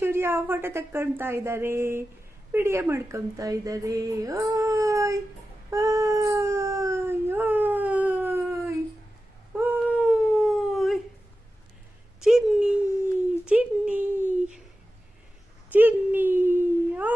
ಸೂರ್ಯ photo ತಕ್ಕೊಳ್ತಾ ಇದ್ದಾರೆ. Video ಮಾಡ್ಕೊತಾ ಇದ್ದಾರೆ. ಓಯ್ ಓಯ್ ಓಯ್ ಚಿನ್ನಿ ಚಿನ್ನಿ ಚಿನ್ನಿ ಓ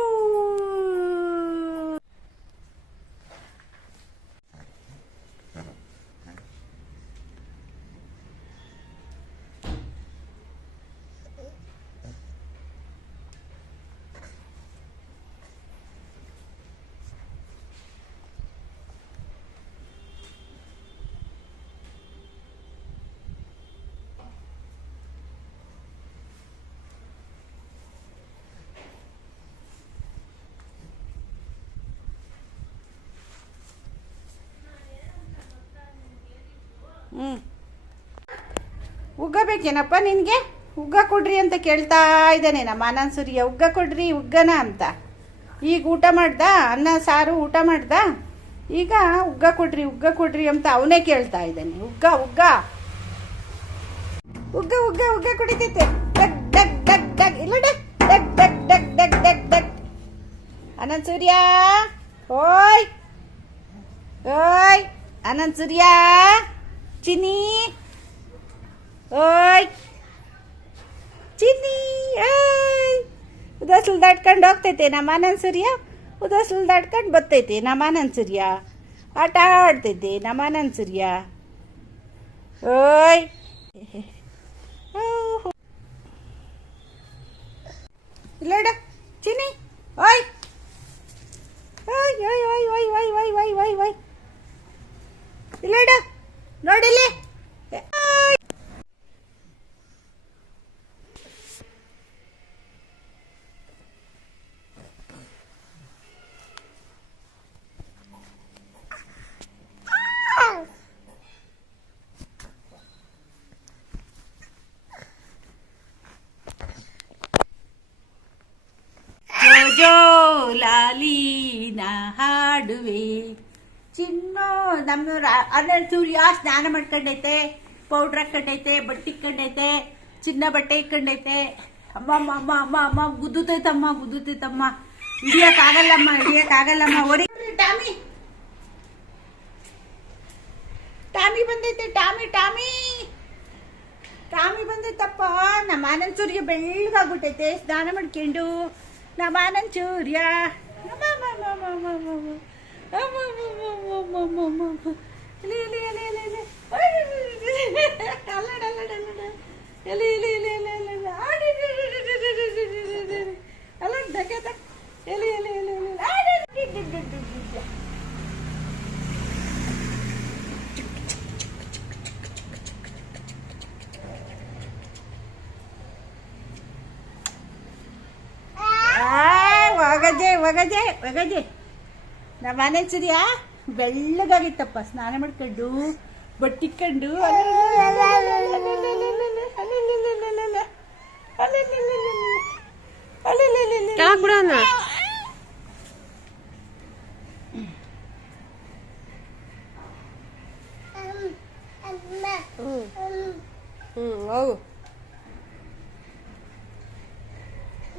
ಹ್ಞೂ ಉಗ್ಗ ಬೇಕೇನಪ್ಪ ನಿನಗೆ? ಉಗ್ಗ ಕೊಡ್ರಿ ಅಂತ ಕೇಳ್ತಾ ಇದ್ದಾನೆ, ನಮ್ಮ ಆನಂದ್ ಸೂರ್ಯ. ಉಗ್ಗ ಕೊಡ್ರಿ, ಉಗ್ಗನ ಅಂತ. ಈಗ ಊಟ ಮಾಡ್ದ? ಅನ್ನ, ಸಾರು, ಊಟ ಮಾಡ್ದ? ಈಗ ಉಗ್ಗ ಕೊಡ್ರಿ ಉಗ್ಗ ಕೊಡ್ರಿ ಅಂತ ಅವನೇ ಕೇಳ್ತಾ ಇದ್ದಾನೆ. ಉಗ್ಗ ಉಗ್ಗ. ಉಗ್ಗ ಉಗ್ಗ ಉಗ್ಗ ಕುಡಿತೈತೆ. ಡಗ್ ಡಗ್ ಡಗ್ ಡಗ್. ಇಲ್ಲ ಡಗ್ ಡಗ್ ಡಗ್ ಡಗ್ ಡಗ್ ಡಗ್ ಡಗ್. ಅನಂತ್ ಸೂರ್ಯ. ಓಯ್. ಓಯ್. ಅನಂತ್ ಸೂರ್ಯ. ಚಿನ್ನಿ. Oi! Chini! Hey! ఉదసులు దాటుకొని డోక్తైతేనా na manan surya. దాటుకొని బొత్తైతేనా మానన్ na ಆಟ surya. ಮಾನನ್ Oh! ಓಯ್ Chini! ಚಿನಿ ಹಾಡುವೆ. ಚಿನ್ನು, ನಮ್ಮ ಸೂರ್ಯ ಸ್ನಾನ ಮಾಡ್ಕೊಂಡೈತೆ ಪೌಡ್ರ್ ಹಾಕೊಂಡೈತೆ, ಬಟ್ಟೆ ಇಕ್ಕೊಂಡೈತೆ ಚಿನ್ನ ಬಟ್ಟೆ ಇಕ್ಕೊಂಡೈತೆ ಅಮ್ಮ ಅಮ್ಮ ಅಮ್ಮ ಅಮ್ಮ ಅಮ್ಮ, ಗುದ್ದುತೈತಮ್ಮ ಗುದ್ದುತೈತಮ್ಮ. ಹಿಡಿಯಕ್ಕಾಗಲ್ಲಮ್ಮ ಹಿಡಿಯಕ್ಕಾಗಲ್ಲಮ್ಮ. ಹೊಡಿ ಟಾಮಿ. ಟಾಮಿ ಬಂದೈತೆ, ಟಾಮಿ ಟಾಮಿ. ಟಾಮಿ ಬಂದೈತಪ್ಪ. ನಮ್ಮ ಆನಂದ್ ಸೂರ್ಯ ಬೆಳ್ಳಗಾಗ್ಬಿಟ್ಟೈತೆ, ಸ್ನಾನ ಮಾಡ್ಕೊಂಡು. ನಮ್ಮ ಆನಂದ್ ಸೂರ್ಯ. aman aman aman. Aman aman aman aman aman. Ele ele ele ele ele. Ay allada allada allada. Ele ele ele ele ele. Ay allada deke dek. Ele ele ele ele. Ay ಒಗಜೆ ಒಗಜೆ. ನಮ್ಮ ಮನೆ ಚಿರಿಯಾ ಬೆಳ್ಳಗಾಗಿತ್ತಪ್ಪ. ಸ್ನಾನ ಮಾಡ್ಕೊಂಡು ಬಟ್ಟಿಕೊಂಡು ಹ್ಞೂ ಬಿಡೋಣ ಹೋಗು. ಅವ್ನ್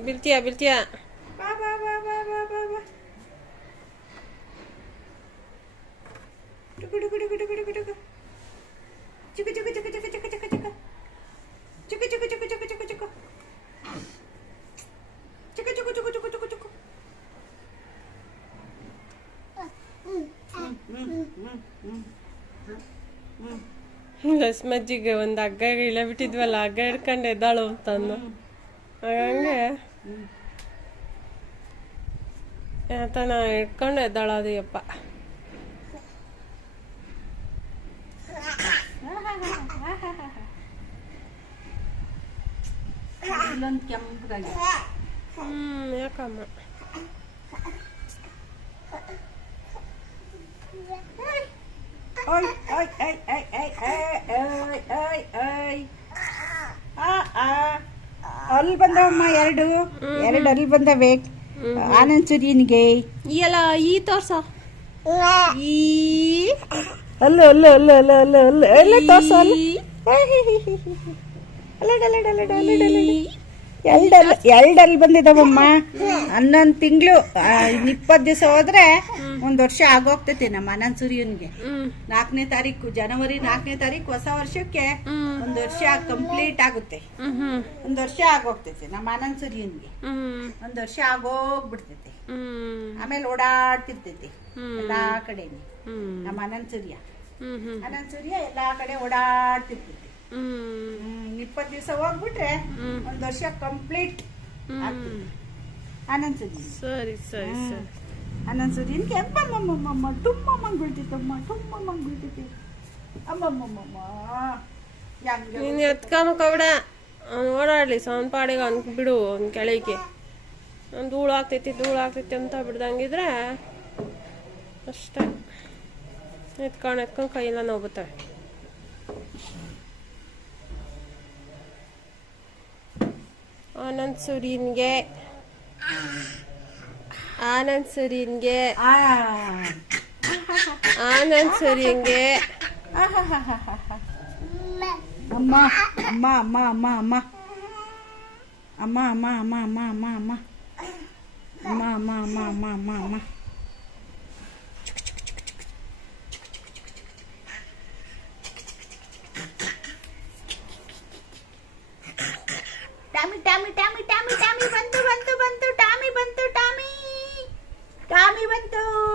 ಬಾ ಬಾ ಬೀಳ್ತೀಯ ಬೀಳ್ತೀಯ ಬಾ ಬಾ ಬಾ ಬಾ ಬಾ ಬಾ ಬಾ ಟುಕು ಟುಕು ಟುಕು ಟುಕು ಟುಕು ಟುಕು ಚುಕು ಚುಕು ಚುಕು ಚುಕು ಚುಕು ಚುಕು ಚುಕು ಚುಕು ಚುಕು ಚುಕು ಚುಕು ಚುಕು ಚುಕು ಚುಕು ಚುಕು ಚುಕು ಚುಕು ಚುಕು ಚುಕು ಲಸ್ಮಜ್ಜಿಗೆ ಒಂದು ಹಗ್ಗ ಇಳ ಬಿಟ್ಟಿದ್ವಲ್ಲ ಹಗ್ಗ ಹಿಡ್ಕೊಂಡು ಎದ್ದಾಳು ಅಂತಂದು ಹಂಗೆ ತನ ಇಟ್ಕೊಂಡು ಎದ್ದಾಳದೆಯಪ್ಪ ಇಲ್ಲೊಂದು ಕೆಂಪಗಾಗಿ ಹ್ಮ್ ಯಾಕಮ್ಮ Oi, oi, oi, oi, oi, oi, oi, oi. ಅಲ್ಲಿ ಬಂದವಮ್ಮ ಎರಡು. ಎರಡು ಅಲ್ಲಿ ಬಂದವೆ. ಆನಂದ್ ಸೂರ್ಯನಿಗೆ. ಈ ಎಲ್ಲ ಈ ತೋರ್ಸ. ಈ. ಅಲ್ಲ ಅಲ್ಲ ಅಲ್ಲ ಅಲ್ಲ ಅಲ್ಲ ಅಲ್ಲ. ಎಲ್ಲ ತೋರ್ಸು ಅಲ್ಲ. ಅಲ್ಲಡ ಅಲ್ಲಡ ಅಲ್ಲಡ ಅಲ್ಲಡ ಅಲ್ಲಡ ಎರಡಲ್ಲಿ ಬಂದಿದಾವಮ್ಮ. ಹನ್ನೊಂದು ತಿಂಗಳು ಇಪ್ಪತ್ತು ದಿವಸ ಹೋದ್ರೆ ಒಂದು ವರ್ಷ ಆಗೋಗ್ತೈತಿ ನಮ್ಮ ಅನಂತ ಸೂರ್ಯನ್ಗೆ. ನಾಲ್ಕನೇ ತಾರೀಕು, ಜನವರಿ ನಾಲ್ಕನೇ ತಾರೀಕು ಹೊಸ ವರ್ಷಕ್ಕೆ ಒಂದ್ ವರ್ಷ ಕಂಪ್ಲೀಟ್ ಆಗುತ್ತೆ. ಒಂದು ವರ್ಷ ಆಗೋಗ್ತೈತಿ ನಮ್ಮ ಅನಂತ ಸೂರ್ಯನ್ಗೆ. ಒಂದ್ ವರ್ಷ ಆಗೋಗ್ಬಿಡ್ತೈತಿ. ಆಮೇಲೆ ಓಡಾಡ್ತಿರ್ತೈತಿ. ಎಲ್ಲಾ ಕಡೆನೆ. ನಮ್ಮ ಅನಂತ ಸೂರ್ಯ. ಹ್ಮ್ ಸೂರ್ಯ ಎಲ್ಲಾ ಕಡೆ ಓಡಾಡ್ತಿರ್ತೈತಿ. ಇಪ್ಪತ್ತು ದಿವಸ ಹೋಗ್ಬಿಟ್ರೆ ಒಂದ್ ಒಂದು ವರ್ಷ ಕಂಪ್ಲೀಟ್ ಆನಂದ್ ಸೂರ್ಯ ಸರಿ ಸರಿ ಸರಿ. ಆನಂದ್ ಸೂರ್ಯನ್ಗೆ ಅಮ್ಮಮ್ಮಮ್ಮಮ್ಮ ತುಂಬ ಮಂಗುಳ್ತೈತಮ್ಮ ತುಂಬ ಮಂಗುಳ್ತೈತಿ ಅಮ್ಮಮ್ಮಮ್ಮಮ್ಮ ನೀನು ಎತ್ಕೊಂಬಕಬಿಡ ಅವ್ನು ಓಡಾಡ್ಲಿ ಸೌನ್ ಪಾಡಿಗೆ ಅನ್ಕ ಬಿಡು ಅವ್ನ ಕೆಳಗೆ. ಅವ್ನು ಧೂಳು ಆಗ್ತೈತಿ ಧೂಳು ಆಗ್ತೈತಿ ಅಂತ ಬಿಡ್ದಂಗಿದ್ರೆ ಅಷ್ಟೇ. ಎತ್ಕೊಂಡು ಎತ್ಕೊಂಡು ಕೈಯೆಲ್ಲ ನೋವುತ್ತವೆ ಆನಂದ್ ಸೂರಿನ್ಗೆ ಆನಂದ್ ಸೂರಿನ್ಗೆ ಆ ಆನಂದ್ ಸೂರಿನ್ಗೆ ಅಮ್ಮ ಅಮ್ಮ ಅಮ್ಮ ಅಮ್ಮ ಅಮ್ಮ ಅಮ್ಮ ಅಮ್ಮ ಅಮ್ಮ ಅಮ್ಮ ಅಮ್ಮ ಅಮ್ಮ ಅಮ್ಮ ಅಮ್ಮ ಅಮ್ಮ ಅಮ್ಮ ಅಮ್ಮ ಅಮ್ಮ 加米温度。